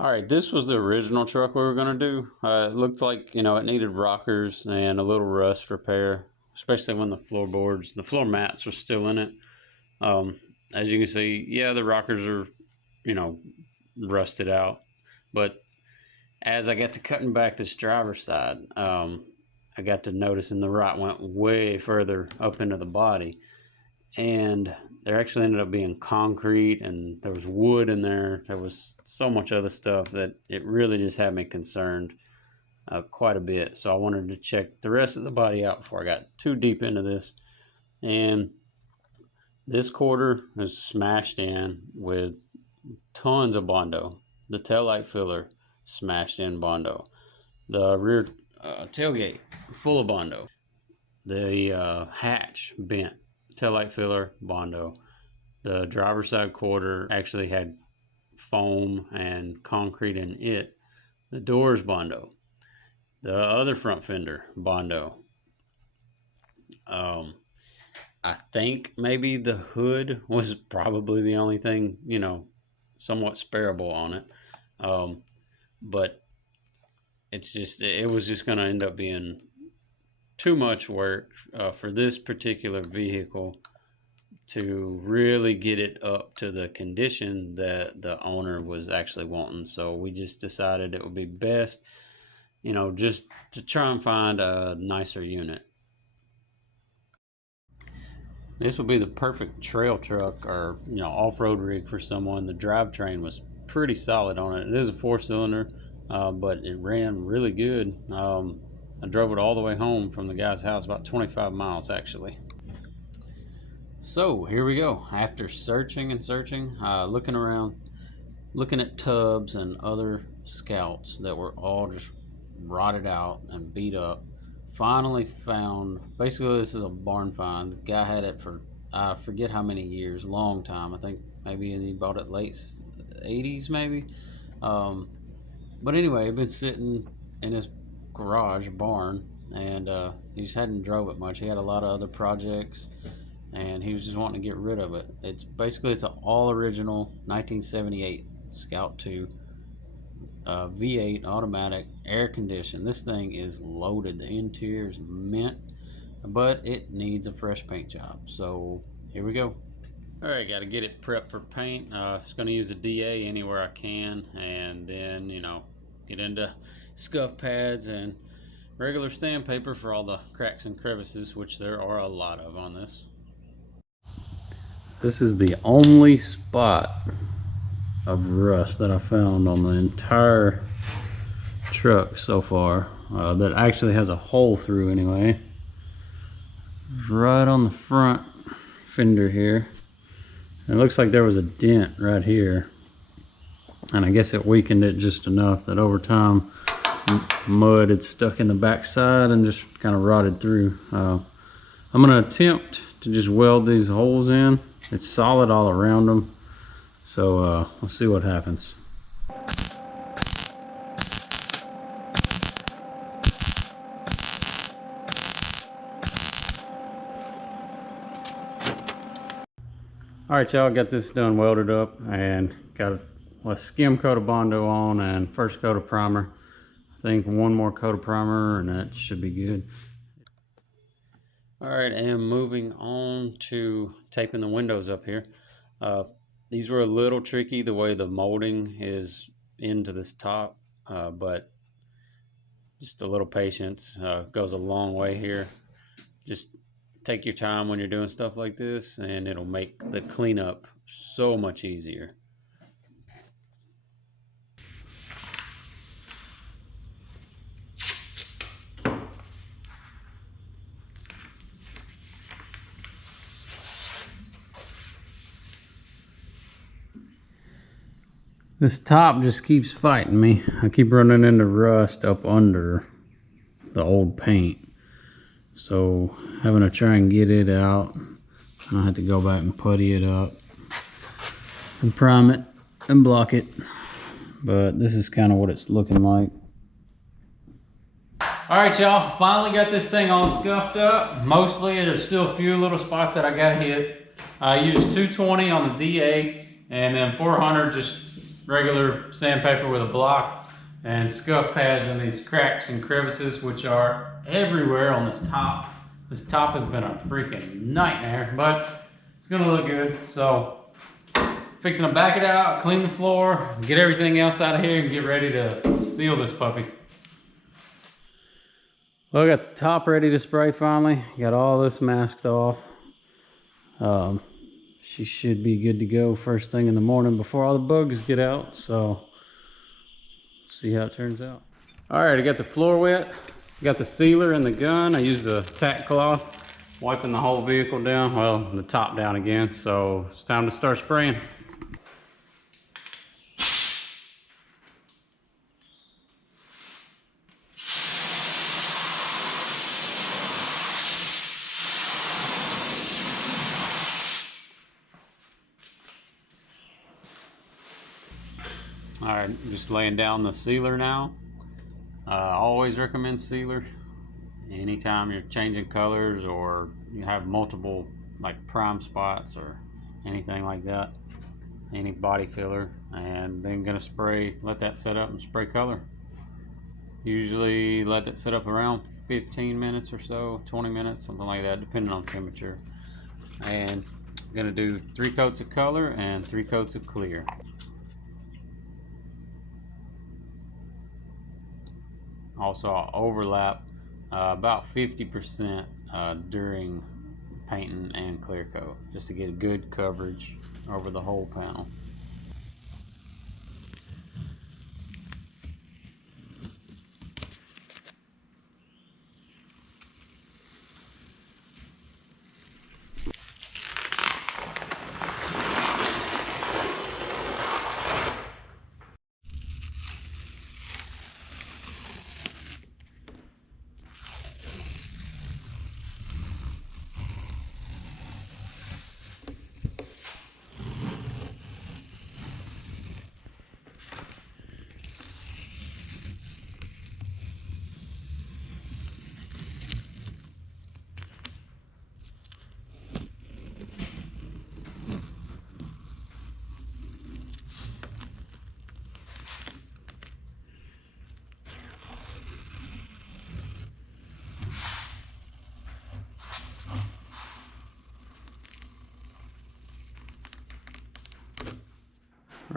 All right, this was the original truck we were gonna do. It looked like, it needed rockers and a little rust repair, especially when the floor mats were still in it. As you can see, yeah, the rockers are, you know, rusted out. But as I got to cutting back this driver's side, I got to noticing the rot went way further up into the body, and there actually ended up being concrete, and there was wood in there. There was so much other stuff that it really just had me concerned quite a bit. So I wanted to check the rest of the body out before I got too deep into this. And this quarter is smashed in with tons of Bondo. The taillight filler smashed in Bondo. The rear tailgate full of Bondo. The hatch bent. Taillight filler, Bondo. The driver's side quarter actually had foam and concrete in it. The doors, Bondo. The other front fender, Bondo. I think maybe the hood was probably the only thing, somewhat sparable on it. But it was just going to end up being too much work for this particular vehicle to really get it up to the condition that the owner was actually wanting. So we just decided it would be best, just to try and find a nicer unit. This would be the perfect trail truck or, off-road rig for someone. The drivetrain was pretty solid on it. It is a 4-cylinder, but it ran really good. I drove it all the way home from the guy's house, about 25 miles actually. So here we go. After searching and searching, looking around, looking at tubs and other Scouts that were all just rotted out and beat up, finally found, basically this is a barn find. The guy had it for I forget how many years, long time. I think maybe he bought it late 80s maybe. But anyway, it'd been sitting in his garage barn, and he just hadn't drove it much. He had a lot of other projects, and he was just wanting to get rid of it. It's an all original 1978 Scout 2 V8 automatic, air conditioned. This thing is loaded. The interior is mint, but it needs a fresh paint job. So here we go. All right, got to get it prepped for paint. It's going to use a DA anywhere I can, and then get into scuff pads and regular sandpaper for all the cracks and crevices, which there are a lot of on this. This is the only spot of rust that I found on the entire truck so far that actually has a hole through anyway. Right on the front fender here. It looks like there was a dent right here, and I guess it weakened it just enough that over time mud had stuck in the back side and just kind of rotted through. I'm going to attempt to just weld these holes in. It's solid all around them, so we'll see what happens. All right, y'all, got this done welded up and got a skim coat of Bondo on and first coat of primer. I think one more coat of primer and that should be good. All right, and moving on to taping the windows up here. These were a little tricky the way the molding is into this top, but just a little patience goes a long way here. Just take your time when you're doing stuff like this, and it'll make the cleanup so much easier. This top just keeps fighting me. I keep running into rust up under the old paint. So having to try and get it out. I have to go back and putty it up and prime it and block it. But this is kind of what it's looking like. All right, y'all, finally got this thing all scuffed up. Mostly, there's still a few little spots that I gotta hit. I used 220 on the DA and then 400 just regular sandpaper with a block and scuff pads in these cracks and crevices, which are everywhere on this top. This top has been a freaking nightmare, but it's gonna look good. So fixing to back it out, clean the floor, get everything else out of here and get ready to seal this puppy. Well, I got the top ready to spray finally. Got all this masked off. She should be good to go first thing in the morning before all the bugs get out. So, see how it turns out. All right, I got the floor wet. Got the sealer in the gun. I used a tack cloth, wiping the whole vehicle down. Well, the top down again. So it's time to start spraying. All right, just laying down the sealer now. Always recommend sealer. Anytime you're changing colors or you have multiple like prime spots or anything like that, any body filler, and then gonna spray, let that set up and spray color. Usually let that set up around 15 minutes or so, 20 minutes, something like that, depending on temperature. And I'm gonna do 3 coats of color and 3 coats of clear. Also, I'll overlap about 50% during painting and clear coat, just to get a good coverage over the whole panel.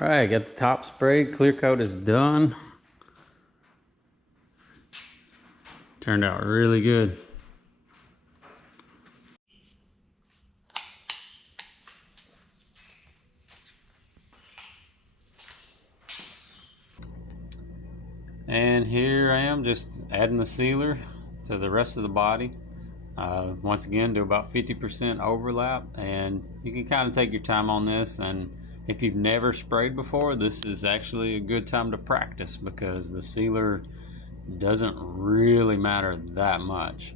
All right, got the top sprayed, clear coat is done. Turned out really good. And here I am just adding the sealer to the rest of the body. Once again, do about 50% overlap, and you can kind of take your time on this. And if you've never sprayed before, this is actually a good time to practice, because the sealer doesn't really matter that much.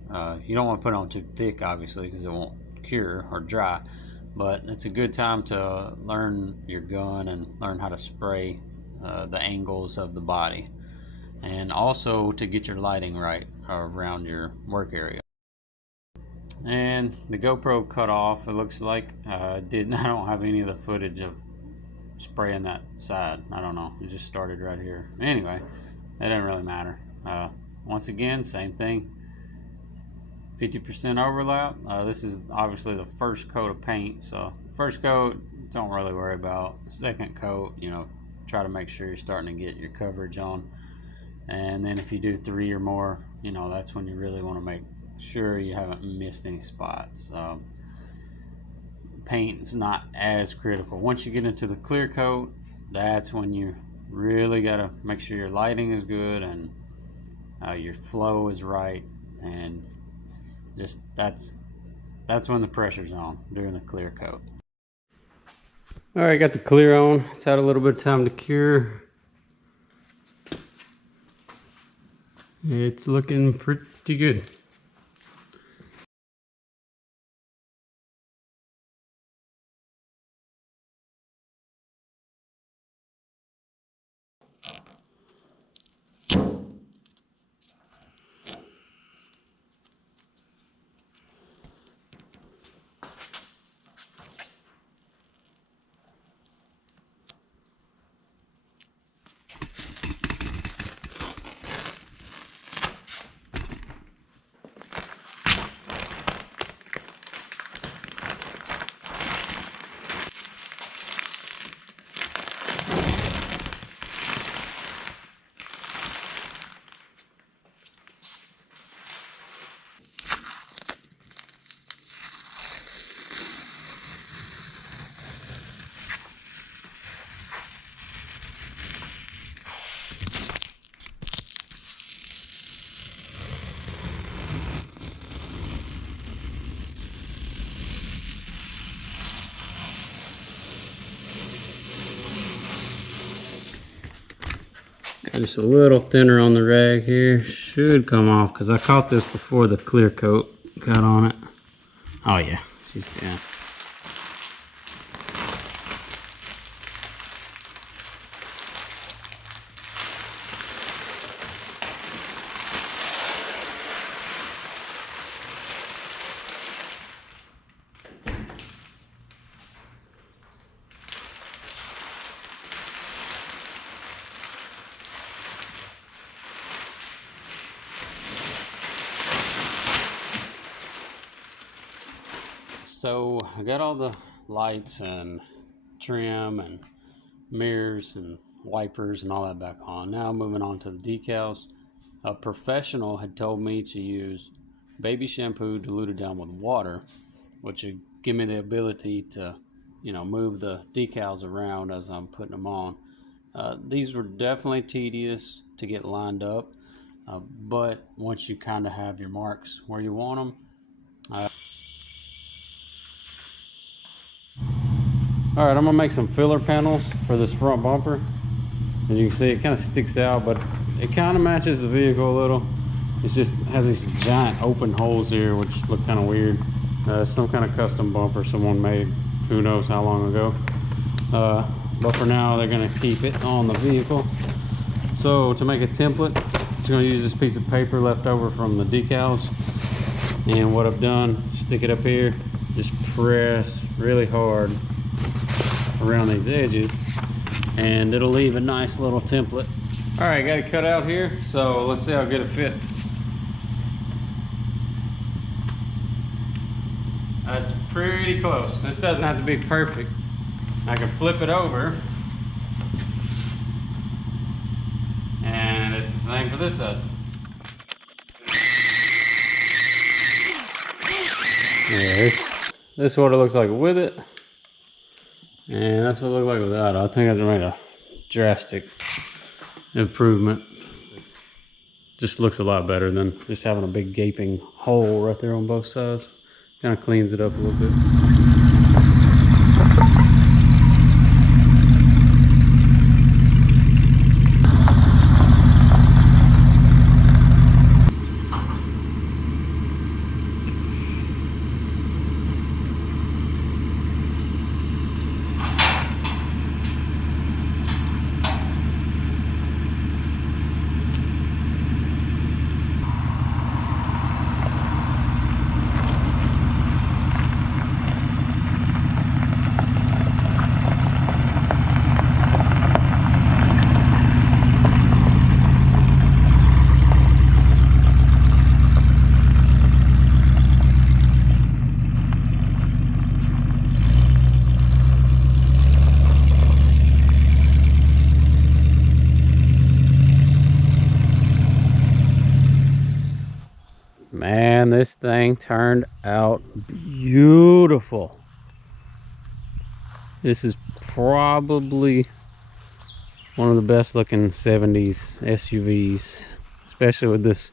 You don't want to put it on too thick, obviously, because it won't cure or dry, but it's a good time to learn your gun and learn how to spray the angles of the body, and also to get your lighting right around your work area. And the GoPro cut off, it looks like. I don't have any of the footage of spraying that side. I don't know, it just started right here. Anyway, it doesn't really matter. Once again, same thing, 50% overlap. This is obviously the first coat of paint, so first coat, don't really worry about. Second coat, try to make sure you're starting to get your coverage on. And then if you do 3 or more, that's when you really want to make sure you haven't missed any spots. Paint is not as critical. Once you get into the clear coat, that's when you really got to make sure your lighting is good and your flow is right, and just that's when the pressure's on, during the clear coat. All right, got the clear on. It's had a little bit of time to cure. It's looking pretty good. Got just a little thinner on the rag here. Should come off because I caught this before the clear coat got on it. Oh yeah, she's down. So I got all the lights and trim and mirrors and wipers and all that back on. Now moving on to the decals. A professional had told me to use baby shampoo diluted down with water, which would give me the ability to, move the decals around as I'm putting them on. These were definitely tedious to get lined up, but once you kind of have your marks where you want them. All right, I'm gonna make some filler panels for this front bumper. As you can see, it kind of sticks out, but it kind of matches the vehicle a little. It just has these giant open holes here, which look kind of weird. Some kind of custom bumper someone made, who knows how long ago. But for now, they're gonna keep it on the vehicle. So to make a template, I'm just gonna use this piece of paper left over from the decals. And what I've done, stick it up here, just press really hard around these edges, and it'll leave a nice little template. All right, got it cut out here, so let's see how good it fits. That's pretty close. This doesn't have to be perfect. I can flip it over, and it's the same for this side. Yeah, this is what it looks like with it, and that's what it looked like without it. I think I made a drastic improvement. Just looks a lot better than just having a big gaping hole right there on both sides. Kind of cleans it up a little bit. Man, this thing turned out beautiful. This is probably one of the best looking 70s SUVs, especially with this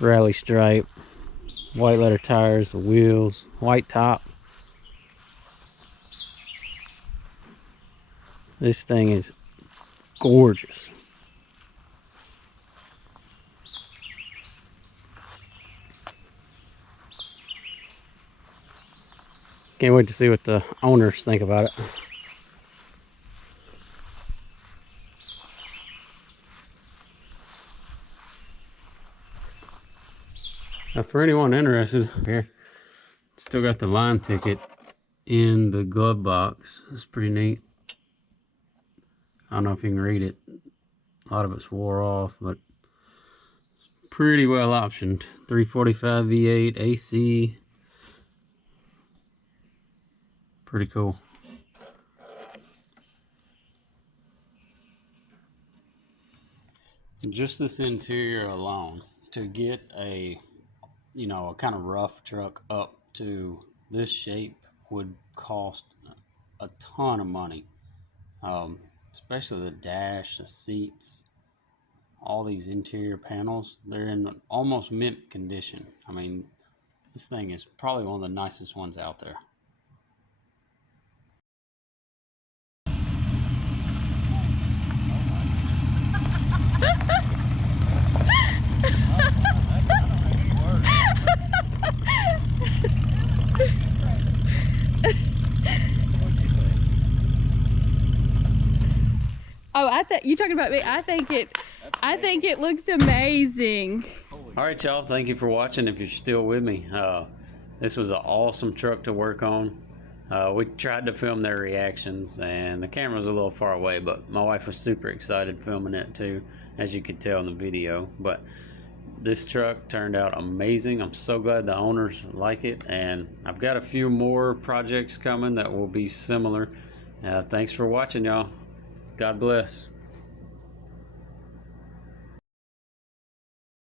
rally stripe, white letter tires, the wheels, white top. This thing is gorgeous. Can't wait to see what the owners think about it. Now, for anyone interested, here, still got the line ticket in the glove box. It's pretty neat. I don't know if you can read it. A lot of it's wore off, but pretty well optioned. 345 V8 AC. Pretty cool. Just this interior alone, to get a kind of rough truck up to this shape would cost a ton of money. Especially the dash, the seats, all these interior panels, they're in almost mint condition. I mean, this thing is probably one of the nicest ones out there. talking about me? I think it looks amazing. All right, y'all. Thank you for watching. If you're still with me, this was an awesome truck to work on. We tried to film their reactions, and the camera was a little far away, but my wife was super excited filming it too, as you could tell in the video. But this truck turned out amazing. I'm so glad the owners like it, and I've got a few more projects coming that will be similar. Thanks for watching, y'all. God bless.